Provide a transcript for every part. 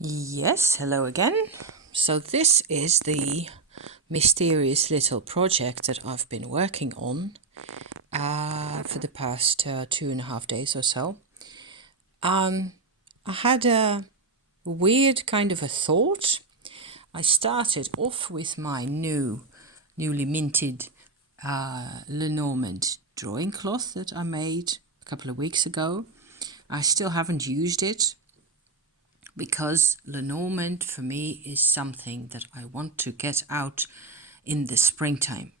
Yes, hello again. So this is the mysterious little project that I've been working on for the past 2.5 days or so. I had a weird kind of a thought. I started off with my newly minted Lenormand drawing cloth that I made a couple of weeks ago. I still haven't used it, because Lenormand for me is something that I want to get out in the springtime.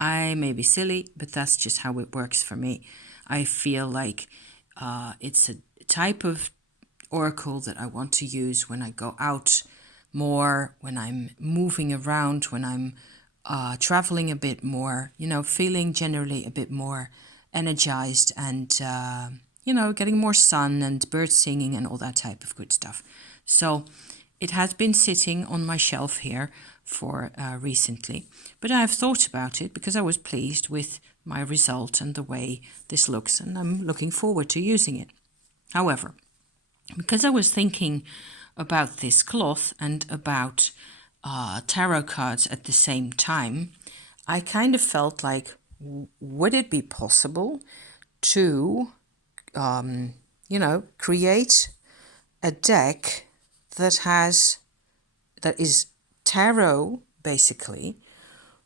I may be silly, but that's just how it works for me. I feel like it's a type of oracle that I want to use when I go out more, when I'm moving around, when I'm traveling a bit more, feeling generally a bit more energized and, getting more sun and bird singing and all that type of good stuff. So it has been sitting on my shelf here for recently, but I have thought about it because I was pleased with my result and the way this looks, and I'm looking forward to using it. However, because I was thinking about this cloth and about tarot cards at the same time, I kind of felt like, would it be possible to, create a deck that is tarot basically,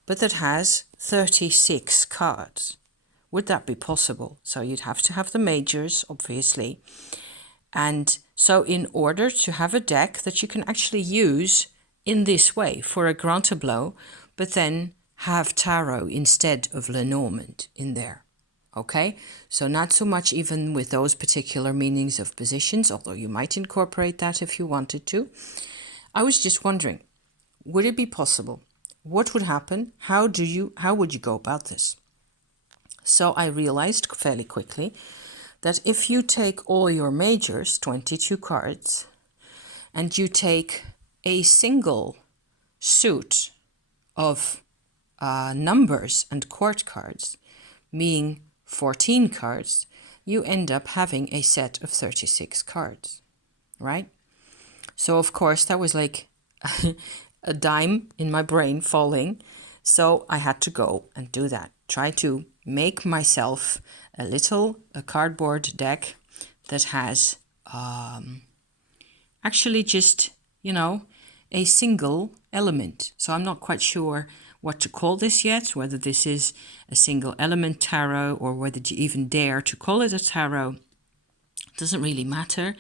but that has 36 cards? Would that be possible? So you'd have to have the majors, obviously. And so in order to have a deck that you can actually use in this way for a grand tableau, but then have tarot instead of Lenormand in there. Okay, so not so much even with those particular meanings of positions, although you might incorporate that if you wanted to. I was just wondering, would it be possible? What would happen? How would you go about this? So I realized fairly quickly that if you take all your majors, 22 cards, and you take a single suit of numbers and court cards, meaning 14 cards, you end up having a set of 36 cards, right? So, of course, that was like a dime in my brain falling. So I had to go and do that. Try to make myself a cardboard deck that has actually just, a single element. So I'm not quite sure what to call this yet, whether this is a single element tarot or whether you even dare to call it a tarot. It doesn't really matter.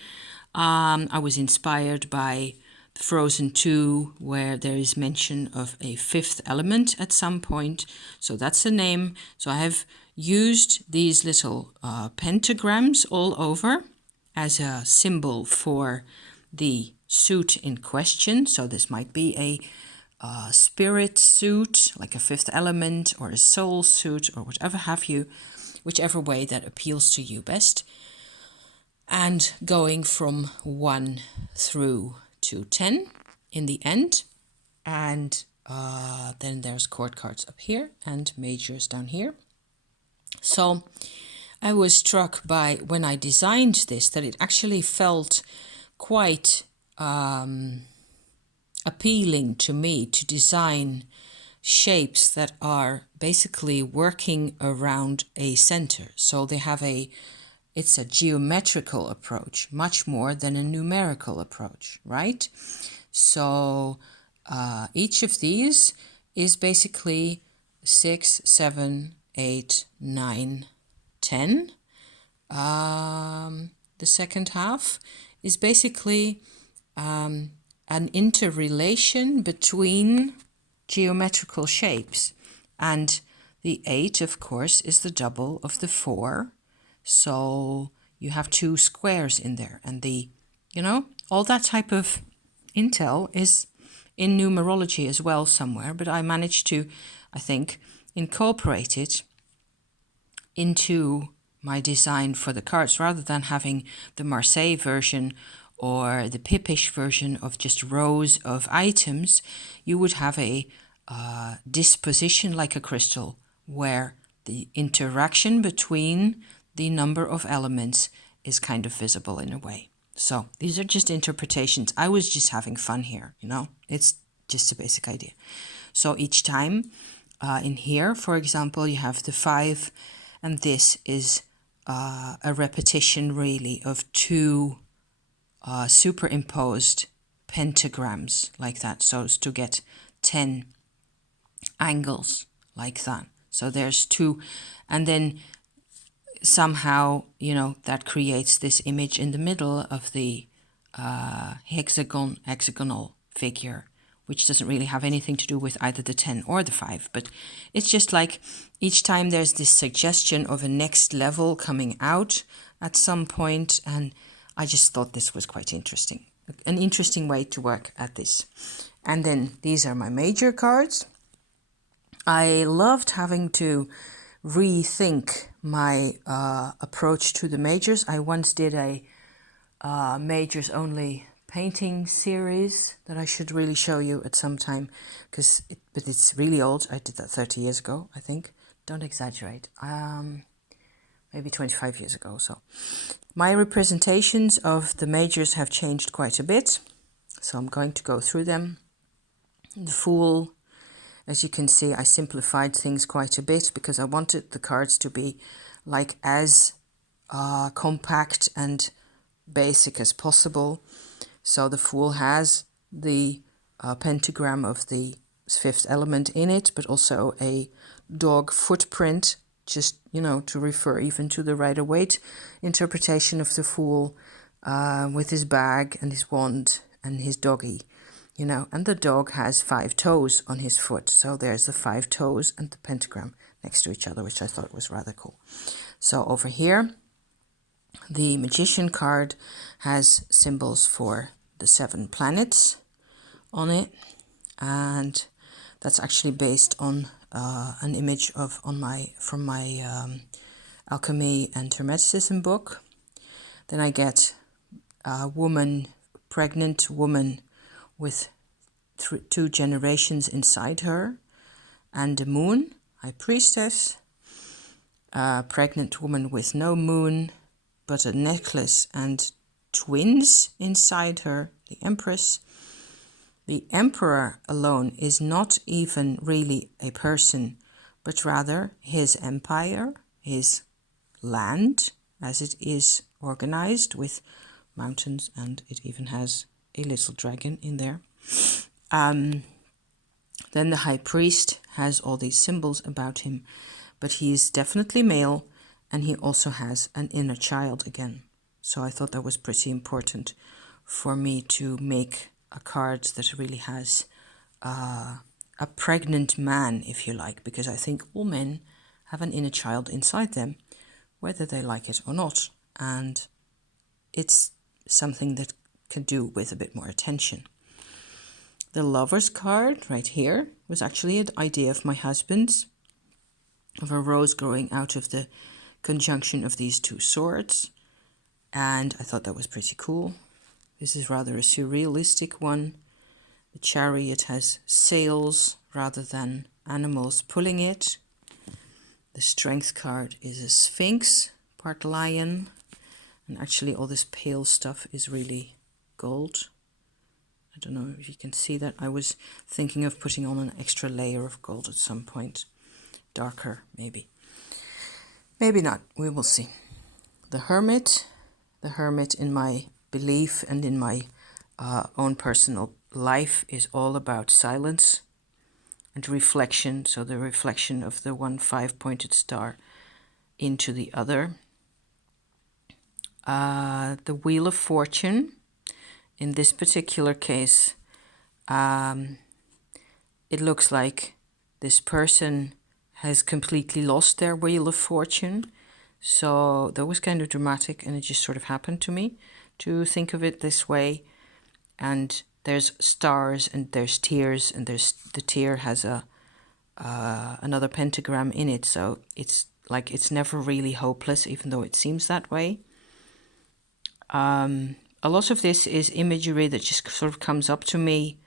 I was inspired by Frozen 2, where there is mention of a fifth element at some point. So that's the name. So I have used these little pentagrams all over as a symbol for the suit in question. So this might be a spirit suit, like a fifth element, or a soul suit, or whatever have you, whichever way that appeals to you best. And going from 1 through to 10 in the end. And then there's court cards up here and majors down here. So I was struck by, when I designed this, that it actually felt quite appealing to me to design shapes that are basically working around a center. So they have it's a geometrical approach, much more than a numerical approach, right? So each of these is basically 6, 7, 8, 9, 10. The second half is basically an interrelation between geometrical shapes. And the 8, of course, is the double of the 4. So you have 2 squares in there. And all that type of intel is in numerology as well somewhere. But I managed to, I think, incorporate it into my design for the cards, rather than having the Marseille version or the Pippish version of just rows of items. You would have a disposition like a crystal, where the interaction between the number of elements is kind of visible in a way. So these are just interpretations. I was just having fun here, you know. It's just a basic idea. So each time in here, for example, you have the 5, and this is a repetition really of 2 superimposed pentagrams like that. So as to get 10 angles like that. So there's 2, and then somehow, you know, that creates this image in the middle of the hexagonal figure, which doesn't really have anything to do with either the 10 or the 5. But it's just like each time there's this suggestion of a next level coming out at some point, and I just thought this was quite interesting. An interesting way to work at this. And then these are my major cards. I loved having to rethink my approach to the majors. I once did a majors only painting series that I should really show you at some time, but it's really old. I did that 30 years ago, I think. Don't exaggerate. Maybe 25 years ago. So my representations of the majors have changed quite a bit. So I'm going to go through them. The Fool. As you can see, I simplified things quite a bit because I wanted the cards to be like as compact and basic as possible. So the Fool has the pentagram of the 5th element in it, but also a dog footprint, just, you know, to refer even to the Rider-Waite interpretation of the Fool with his bag and his wand and his doggy. You know, and the dog has 5 toes on his foot. So there's the 5 toes and the pentagram next to each other, which I thought was rather cool. So over here, the Magician card has symbols for the 7 planets on it. And that's actually based on an image from my Alchemy and Hermeticism book. Then I get a woman, pregnant woman, with 2 generations inside her, and a moon, High Priestess, a pregnant woman with no moon, but a necklace and twins inside her, the Empress. The Emperor alone is not even really a person, but rather his empire, his land, as it is organized with mountains, and it even has a little dragon in there. Then the High Priest has all these symbols about him, but he is definitely male, and he also has an inner child again. So I thought that was pretty important for me to make a card that really has a pregnant man, if you like, because I think all men have an inner child inside them, whether they like it or not. And it's something that can do with a bit more attention. The Lover's card right here was actually an idea of my husband's, of a rose growing out of the conjunction of these 2 swords. And I thought that was pretty cool. This is rather a surrealistic one. The Chariot has sails rather than animals pulling it. The Strength card is a Sphinx, part lion. And actually all this pale stuff is really gold. I don't know if you can see that. I was thinking of putting on an extra layer of gold at some point. Darker, maybe. Maybe not. We will see. The Hermit. The Hermit, in my belief and in my own personal life, is all about silence and reflection. So the reflection of the 1 5-pointed star into the other. The Wheel of Fortune. In this particular case, it looks like this person has completely lost their Wheel of Fortune. So that was kind of dramatic, and it just sort of happened to me to think of it this way. And there's stars and there's tears, and there's the tear has another pentagram in it. So it's like it's never really hopeless, even though it seems that way. A lot of this is imagery that just sort of comes up to me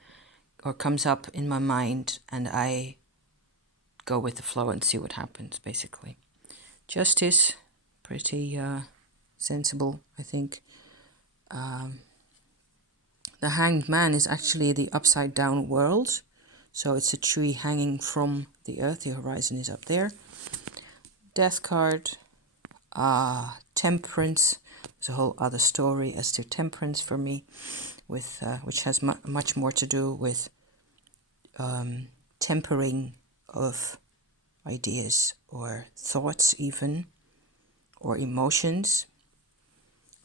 or comes up in my mind, and I go with the flow and see what happens, basically. Justice, pretty sensible, I think. The Hanged Man is actually the upside down world. So it's a tree hanging from the earth. The horizon is up there. Death card. Temperance. There's a whole other story as to temperance for me, with which has much more to do with tempering of ideas or thoughts even, or emotions.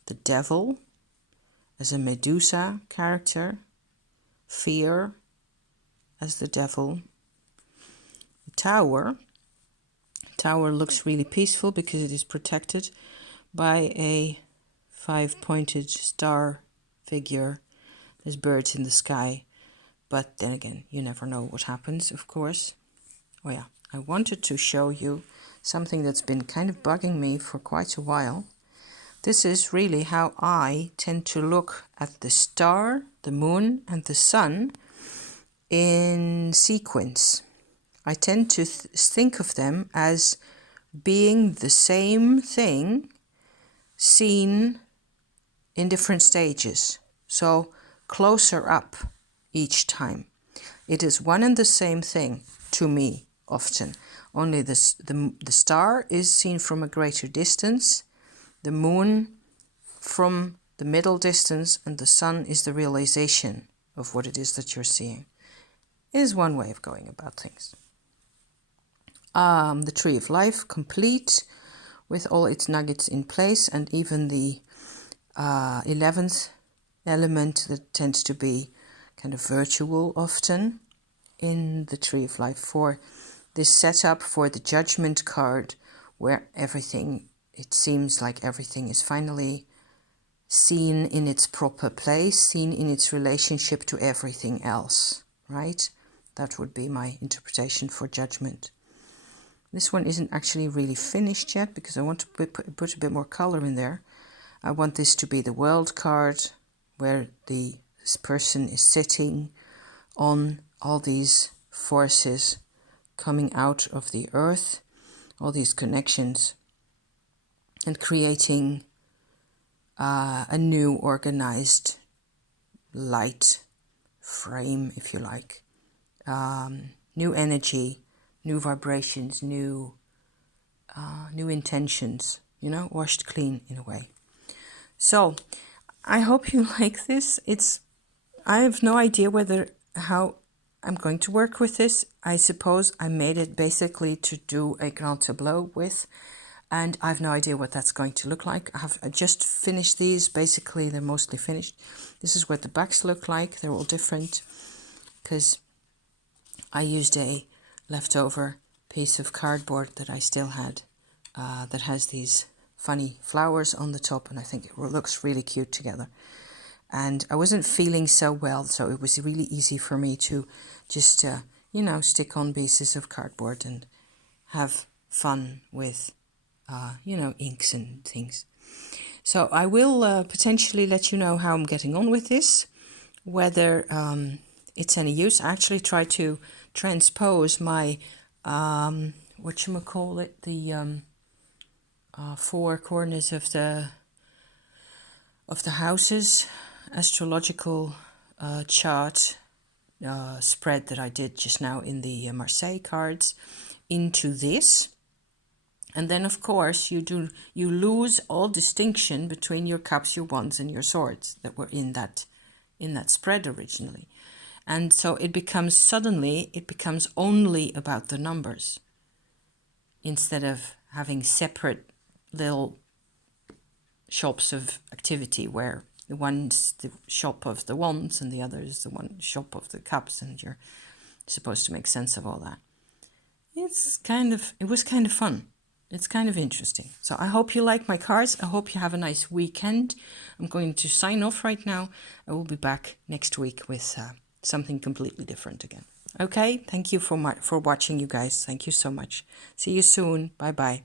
The Devil as a Medusa character. Fear as the devil. The Tower. Tower looks really peaceful because it is protected by a 5-pointed star figure. There's birds in the sky, but then again, you never know what happens, of course. Oh yeah, I wanted to show you something that's been kind of bugging me for quite a while. This is really how I tend to look at the star, the moon, and the sun in sequence. I tend to think of them as being the same thing seen in different stages. So closer up each time. It is one and the same thing to me often. Only the star is seen from a greater distance, the moon from the middle distance, and the sun is the realization of what it is that you're seeing. Is one way of going about things. The Tree of Life, complete with all its nuggets in place, and even the 11th element that tends to be kind of virtual often in the Tree of Life, for this setup for the Judgment card, where everything, it seems like everything is finally seen in its proper place, seen in its relationship to everything else, right? That would be my interpretation for Judgment. This one isn't actually really finished yet because I want to put a bit more color in there. I want this to be the World card, where this person is sitting on all these forces coming out of the earth, all these connections, and creating a new organized light frame, if you like. New energy, new vibrations, new intentions, washed clean in a way. So I hope you like this. I have no idea how I'm going to work with this. I suppose I made it basically to do a grand tableau with, and I have no idea what that's going to look like. I just finished these. Basically, they're mostly finished. This is what the backs look like. They're all different because I used a leftover piece of cardboard that I still had that has these funny flowers on the top, and I think it looks really cute together. And I wasn't feeling so well, so it was really easy for me to just, stick on pieces of cardboard and have fun with, inks and things. So I will potentially let you know how I'm getting on with this, whether it's any use. I actually try to transpose my, the 4 corners of the houses astrological chart spread that I did just now in the Marseille cards into this. And then, of course, you lose all distinction between your cups, your wands, and your swords that were in that spread originally. And so it becomes only about the numbers, instead of having separate little shops of activity where the one's the shop of the wands and the other is the one shop of the cups, and you're supposed to make sense of all that. It was kind of fun. It's kind of interesting. So I hope you like my cards. I hope you have a nice weekend. I'm going to sign off right now. I will be back next week with something completely different again. Okay, thank you for watching, you guys. Thank you so much. See you soon. Bye-bye.